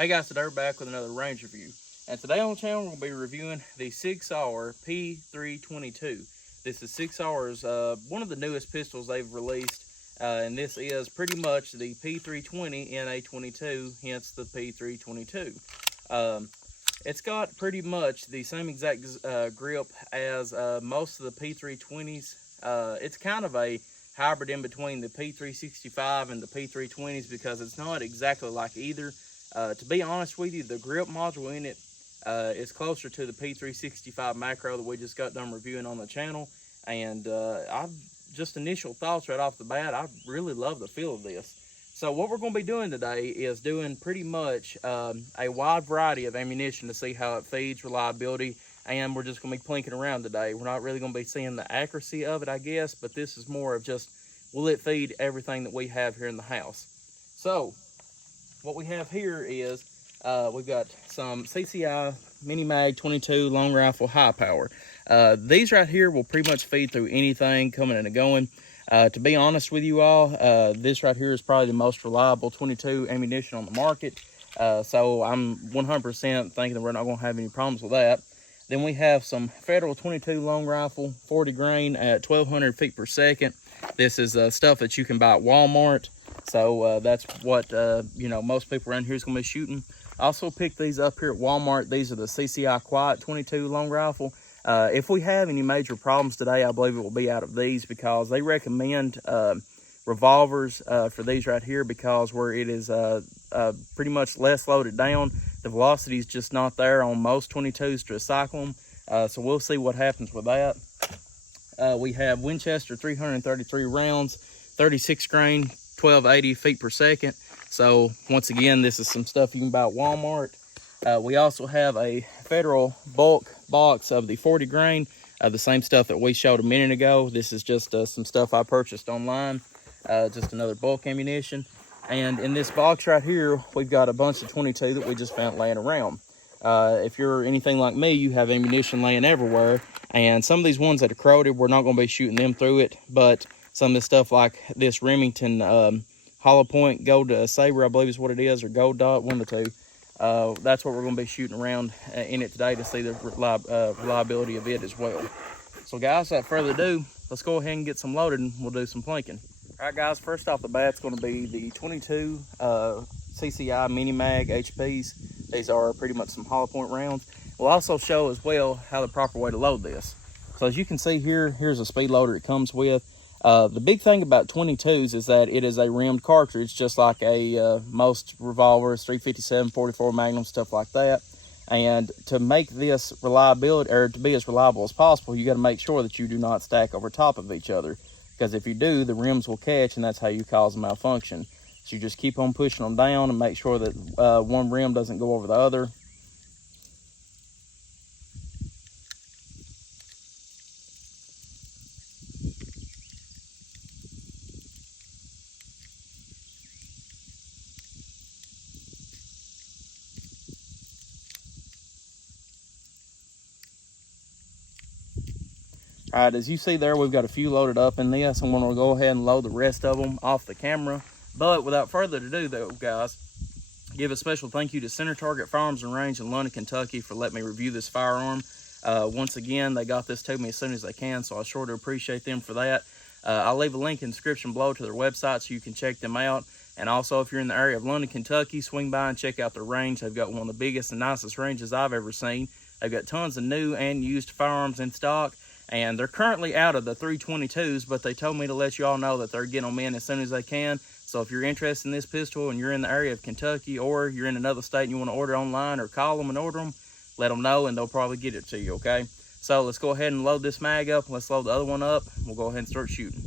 Hey guys, today we're back with another range review. And today on the channel, we're going to be reviewing the SIG Sauer P322. This is SIG Sauer's one of the newest pistols they've released. And this is pretty much the P320 in a 22, hence the P322. It's got pretty much the same exact grip as most of the P320s. It's kind of a hybrid in between the P365 and the P320s because it's not exactly like either. To be honest with you, the grip module in it is closer to the P365 macro that we just got done reviewing on the channel. And I've just initial thoughts right off the bat, I really love the feel of this. So what we're going to be doing today is doing pretty much a wide variety of ammunition to see how it feeds, reliability, and we're just going to be plinking around today. We're not really going to be seeing the accuracy of it, I guess, but this is more of just, will it feed everything that we have here in the house? So what we have here is we've got some CCI Mini Mag 22 long rifle high power. These right here will pretty much feed through anything coming and going. To be honest with you all, this right here is probably the most reliable 22 ammunition on the market. So I'm 100% thinking that we're not going to have any problems with that. Then we have some Federal 22 long rifle, 40 grain at 1200 feet per second. This is stuff that you can buy at Walmart. So that's what, you know, most people around here is going to be shooting. I also picked these up here at Walmart. These are the CCI Quiet 22 long rifle. If we have any major problems today, I believe it will be out of these because they recommend revolvers for these right here because where it is pretty much less loaded down, the velocity is just not there on most 22s to cycle them. So we'll see what happens with that. We have Winchester 333 rounds, 36 grain, 1280 feet per second. So once again, this is some stuff you can buy at Walmart. We also have a Federal bulk box of the 40 grain, the same stuff that we showed a minute ago. This is just some stuff I purchased online, just another bulk ammunition. And in this box right here, we've got a bunch of 22 that we just found laying around. If you're anything like me, you have ammunition laying everywhere. And some of these ones that are corroded, we're not going to be shooting them through it. But some of this stuff like this Remington hollow point gold saber, I believe is what it is, or gold dot, one of the two. That's what we're going to be shooting around in it today to see the reliability of it as well. So guys, without further ado, let's go ahead and get some loaded and we'll do some plinking. All right guys, first off the bat, it's going to be the 22 CCI Mini Mag HPs. These are pretty much some hollow point rounds. We'll also show as well how the proper way to load this. So as you can see here, here's a speed loader it comes with. The big thing about 22s is that it is a rimmed cartridge, just like a most revolvers, 357, 44 Magnum, stuff like that. And to make this reliability, or to be as reliable as possible, you got to make sure that you do not stack over top of each other. Because if you do, the rims will catch, and that's how you cause a malfunction. So you just keep on pushing them down and make sure that one rim doesn't go over the other. All right, as you see there, we've got a few loaded up in this. I'm going to go ahead and load the rest of them off the camera. But without further ado, though, guys, give a special thank you to Center Target Firearms and Range in London, Kentucky for letting me review this firearm. Once again, they got this to me as soon as they can, so I sure do appreciate them for that. I'll leave a link in the description below to their website so you can check them out. And also, if you're in the area of London, Kentucky, swing by and check out their range. They've got one of the biggest and nicest ranges I've ever seen. They've got tons of new and used firearms in stock. And they're currently out of the 322s, but they told me to let you all know that they're getting them in as soon as they can. So if you're interested in this pistol and you're in the area of Kentucky, or you're in another state and you want to order online or call them and order them, let them know and they'll probably get it to you, okay? So let's go ahead and load this mag up. Let's load the other one up. We'll go ahead and start shooting.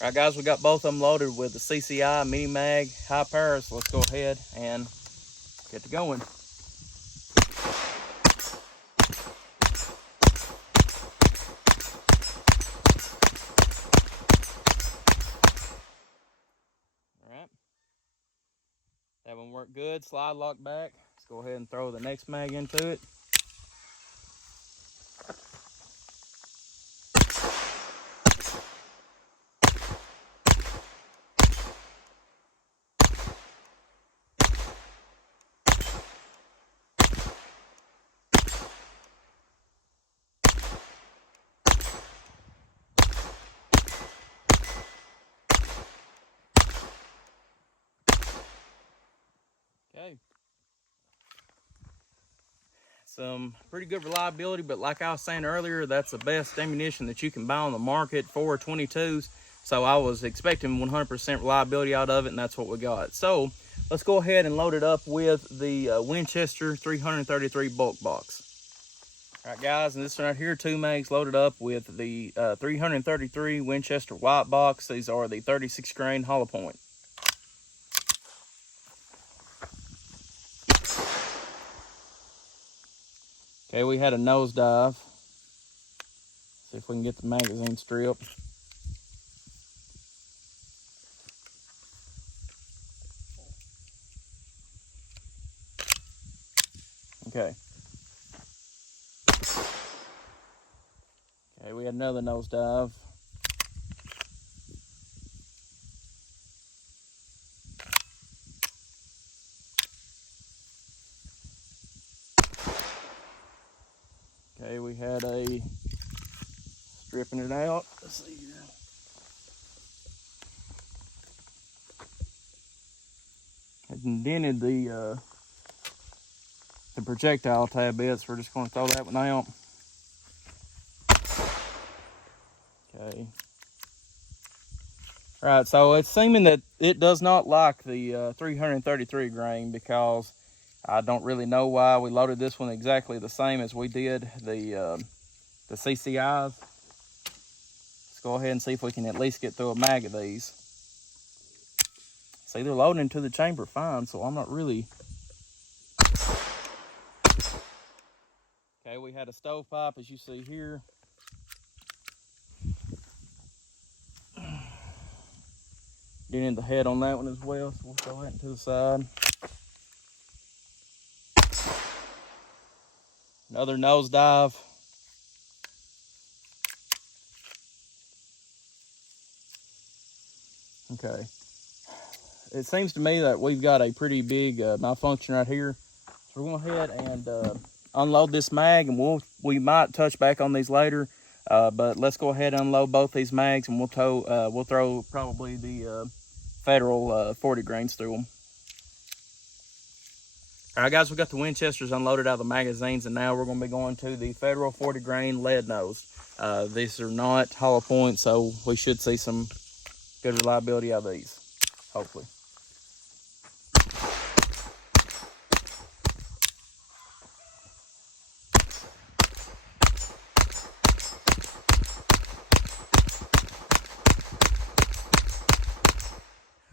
All right, guys, we got both of them loaded with the CCI Mini Mag high power. So let's go ahead and get to going. That one worked good. Slide lock back. Let's go ahead and throw the next mag into it. Okay. Some pretty good reliability, but like I was saying earlier, that's the best ammunition that you can buy on the market for 22s. So I was expecting 100% reliability out of it, and that's what we got. So let's go ahead and load it up with the Winchester 333 bulk box. All right, guys, and this one right here, 2 mags loaded up with the 333 Winchester white box. These are the 36 grain hollow point. Okay, we had a nosedive. See if we can get the magazine strip. Okay. Okay, we had another nosedive. Okay, we had a stripping it out. Let's see here. It indented the projectile tab bits. We're just going to throw that one out. Okay. All right, so it's seeming that it does not like the 333 grain, because I don't really know why we loaded this one exactly the same as we did the CCIs. Let's go ahead and see if we can at least get through a mag of these. See, they're loading into the chamber fine, so I'm not really... Okay, we had a stovepipe, as you see here. Getting in the head on that one as well, so we'll throw that to the side. Another nosedive. Okay. It seems to me that we've got a pretty big malfunction right here. So we're going to go ahead and unload this mag, and we might touch back on these later. But let's go ahead and unload both these mags, and we'll throw probably the Federal 40 grains through them. All right, guys, we got the Winchesters unloaded out of the magazines, and now we're going to be going to the Federal 40 grain lead nose. These are not hollow point, so we should see some good reliability out of these, hopefully.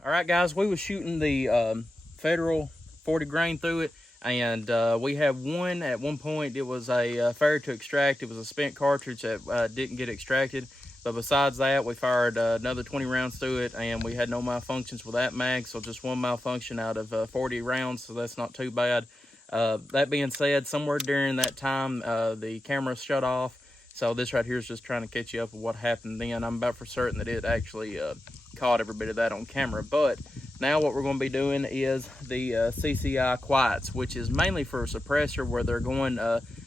All right, guys, we was shooting the Federal 40 grain through it, and we have one at one point. It was a failure to extract. It was a spent cartridge that didn't get extracted. But besides that, we fired another 20 rounds through it, and we had no malfunctions with that mag, so just one malfunction out of 40 rounds, so that's not too bad. That being said, somewhere during that time, the camera shut off, so this right here is just trying to catch you up with what happened then. I'm about for certain that it actually caught every bit of that on camera. But now what we're going to be doing is the CCI quiets, which is mainly for a suppressor where they're going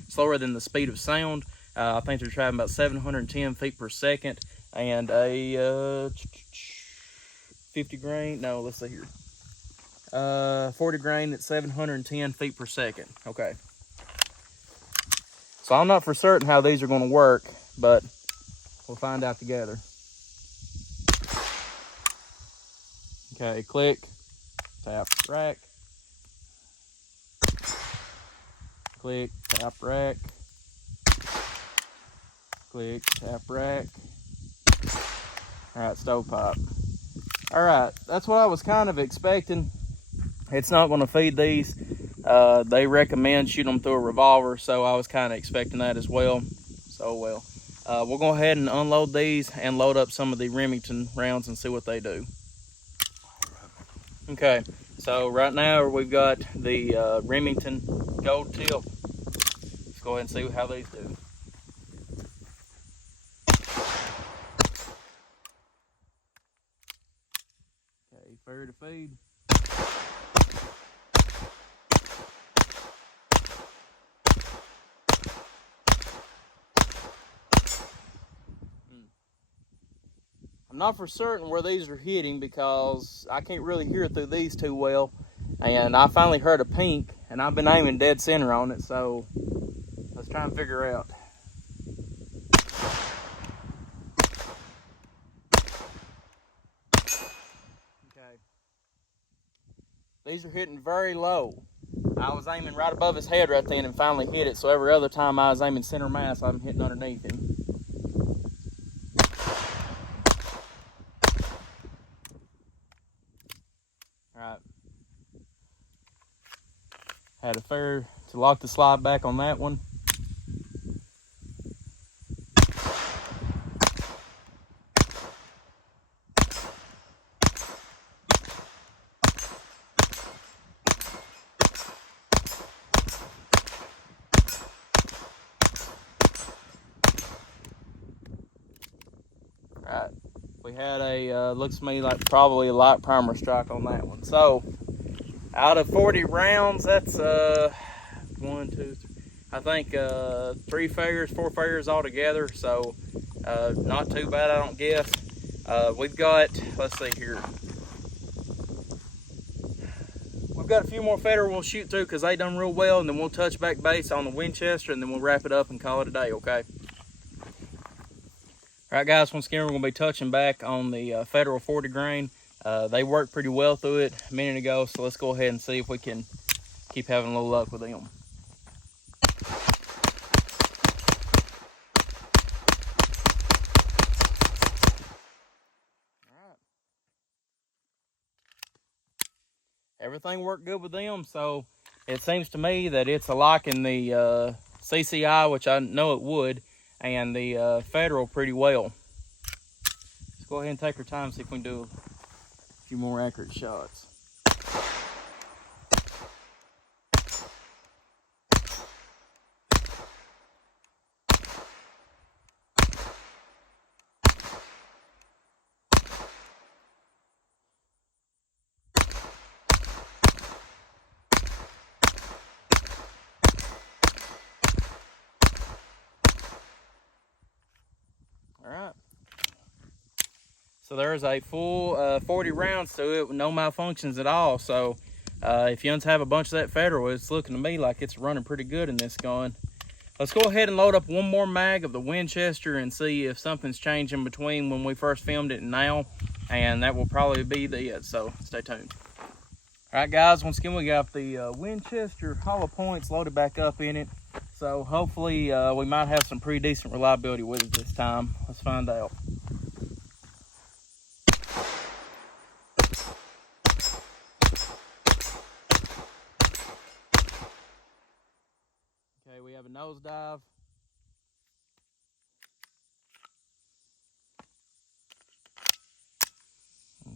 slower than the speed of sound. I think they're traveling about 710 feet per second, and a 50 grain, no, let's see here. 40 grain at 710 feet per second. Okay. So I'm not for certain how these are going to work, but we'll find out together. Okay, click, tap, rack. Click, tap, rack. Click, tap, rack. All right, stovepipe. All right, that's what I was kind of expecting. It's not going to feed these. They recommend shooting them through a revolver, so I was kind of expecting that as well. So, well, we'll go ahead and unload these and load up some of the Remington rounds and see what they do. Okay, so right now we've got the Remington gold tip. Let's go ahead and see how these do. Okay, fair to feed. I'm not for certain where these are hitting because I can't really hear through these too well. And I finally heard a pink, and I've been aiming dead center on it, so let's try and figure out. Okay. These are hitting very low. I was aiming right above his head right then and finally hit it, so every other time I was aiming center mass, I'm hitting underneath him. Alright. Had a fair to lock the slide back on that one. Right, we had a, looks to me like probably a light primer strike on that one. So, out of 40 rounds, that's 1, 2, 3, I think 3 failures, 4 failures altogether. So, not too bad, I don't guess. We've got, let's see here. We've got a few more federal we'll shoot through because they done real well, and then we'll touch back base on the Winchester, and then we'll wrap it up and call it a day, okay? Alright guys, once again we're going to be touching back on the federal 40 grain. They worked pretty well through it a minute ago, so let's go ahead and see if we can keep having a little luck with them. Alright. Everything worked good with them, so it seems to me that it's a lock in the CCI, which I know it would, and the federal pretty well. Let's go ahead and take our time, see if we can do a few more accurate shots. Alright. So there's a full 40 rounds to it with no malfunctions at all. So if you have a bunch of that federal, it's looking to me like it's running pretty good in this gun. Let's go ahead and load up one more mag of the Winchester and see if something's changed in between when we first filmed it and now. And that will probably be it, so stay tuned. Alright guys, once again we got the Winchester hollow points loaded back up in it. So hopefully we might have some pretty decent reliability with it this time. Let's find out. Okay, we have a nosedive.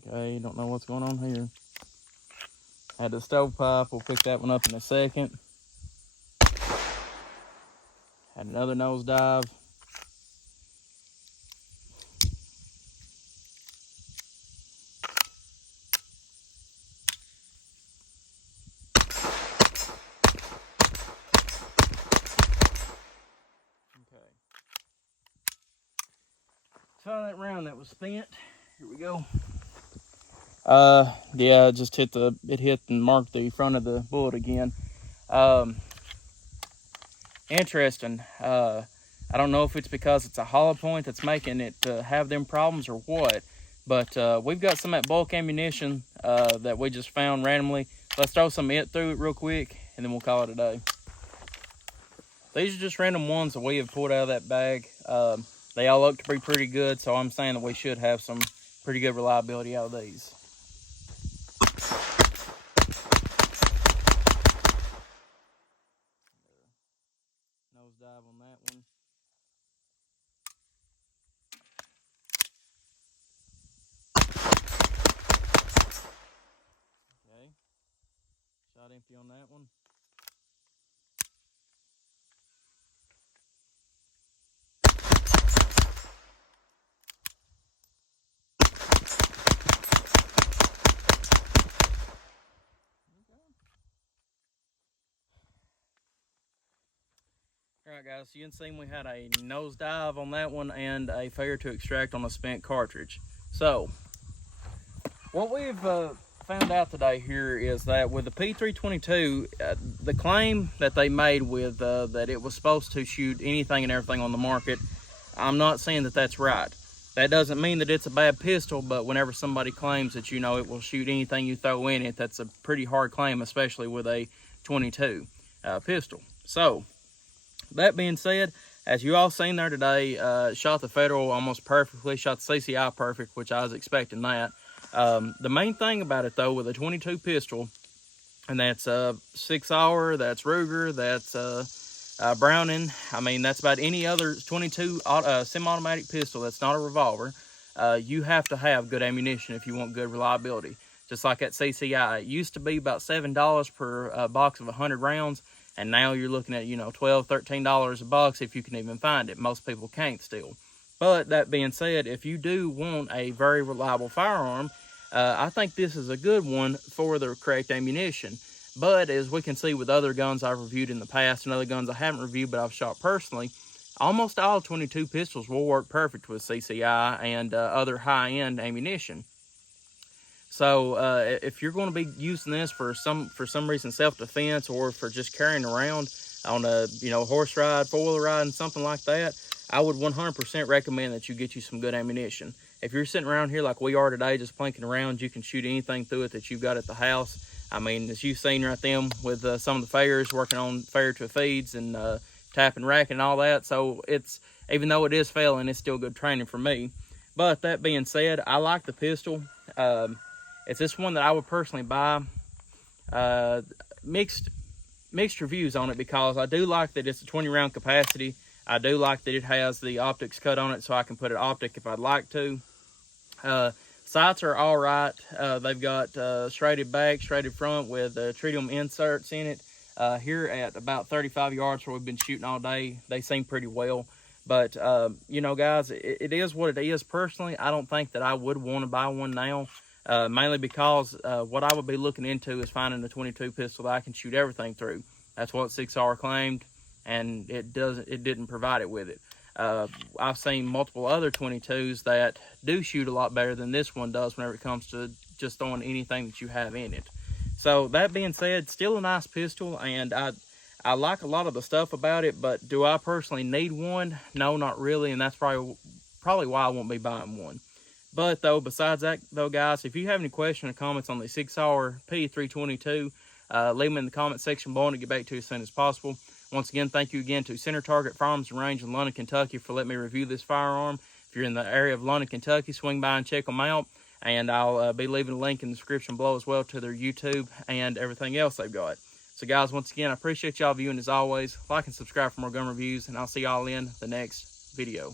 Okay, don't know what's going on here. Had the stovepipe, we'll pick that one up in a second. Had another nosedive. Okay. Saw that round that was spent. Here we go. Yeah, it just hit and marked the front of the bullet again. Interesting. I don't know if it's because it's a hollow point that's making it have them problems or what, but we've got some of that bulk ammunition that we just found randomly. Let's throw some through it real quick, and then we'll call it a day. These are just random ones that we have pulled out of that bag. They all look to be pretty good, so I'm saying that we should have some pretty good reliability out of these. Nosedive on that one. Okay. Shot empty on that one. Alright guys, so you can see we had a nosedive on that one and a failure to extract on a spent cartridge. So, what we've found out today here is that with the P322, the claim that they made with that it was supposed to shoot anything and everything on the market, I'm not saying that that's right. That doesn't mean that it's a bad pistol, but whenever somebody claims that, you know, it will shoot anything you throw in it, that's a pretty hard claim, especially with a 22 pistol. So, that being said, as you all seen there today, shot the Federal almost perfectly, shot the CCI perfect, which I was expecting that. The main thing about it though, with a 22 pistol, and that's 6-hour, that's Ruger, that's Browning, I mean that's about any other 22 semi-automatic pistol that's not a revolver, you have to have good ammunition if you want good reliability. Just like that CCI, it used to be about $7 per box of 100 rounds, and now you're looking at, you know, $12, $13 a box if you can even find it. Most people can't still. But that being said, if you do want a very reliable firearm, I think this is a good one for the correct ammunition. But as we can see with other guns I've reviewed in the past and other guns I haven't reviewed but I've shot personally, almost all 22 pistols will work perfect with CCI and other high-end ammunition. So if you're going to be using this for some reason self-defense, or for just carrying around on a, you know, horse ride, four-wheeler ride, and something like that, I would 100% recommend that you get you some good ammunition. If you're sitting around here like we are today, just plinking around, you can shoot anything through it that you've got at the house. I mean, as you've seen right then with some of the fairs, working on fair to feeds and tapping, racking, and all that. So it's, even though it is failing, it's still good training for me. But that being said, I like the pistol. It's this one that I would personally buy. Mixed reviews on it, because I do like that it's a 20 round capacity. I do like that it has the optics cut on it, so I can put it optic if I'd like to. Sights are all right. They've got serrated back, serrated front with tritium inserts in it. Here at about 35 yards where we've been shooting all day, they seem pretty well. But, you know, guys, it is what it is. Personally, I don't think that I would want to buy one now. Mainly because what I would be looking into is finding a 22 pistol that I can shoot everything through. That's what 6R claimed, and it didn't provide it with it. I've seen multiple other 22s that do shoot a lot better than this one does whenever it comes to just throwing anything that you have in it. So that being said, still a nice pistol, and I like a lot of the stuff about it, but do I personally need one? No, not really, and that's probably why I won't be buying one. But though, besides that though, guys, if you have any questions or comments on the 6R P322, leave them in the comment section below and I'll get back to you as soon as possible. Once again, thank you again to Center Target Firearms and Range in London, Kentucky for letting me review this firearm. If you're in the area of London, Kentucky, swing by and check them out. And I'll be leaving a link in the description below as well to their YouTube and everything else they've got. So guys, once again, I appreciate y'all viewing as always. Like and subscribe for more gun reviews, and I'll see y'all in the next video.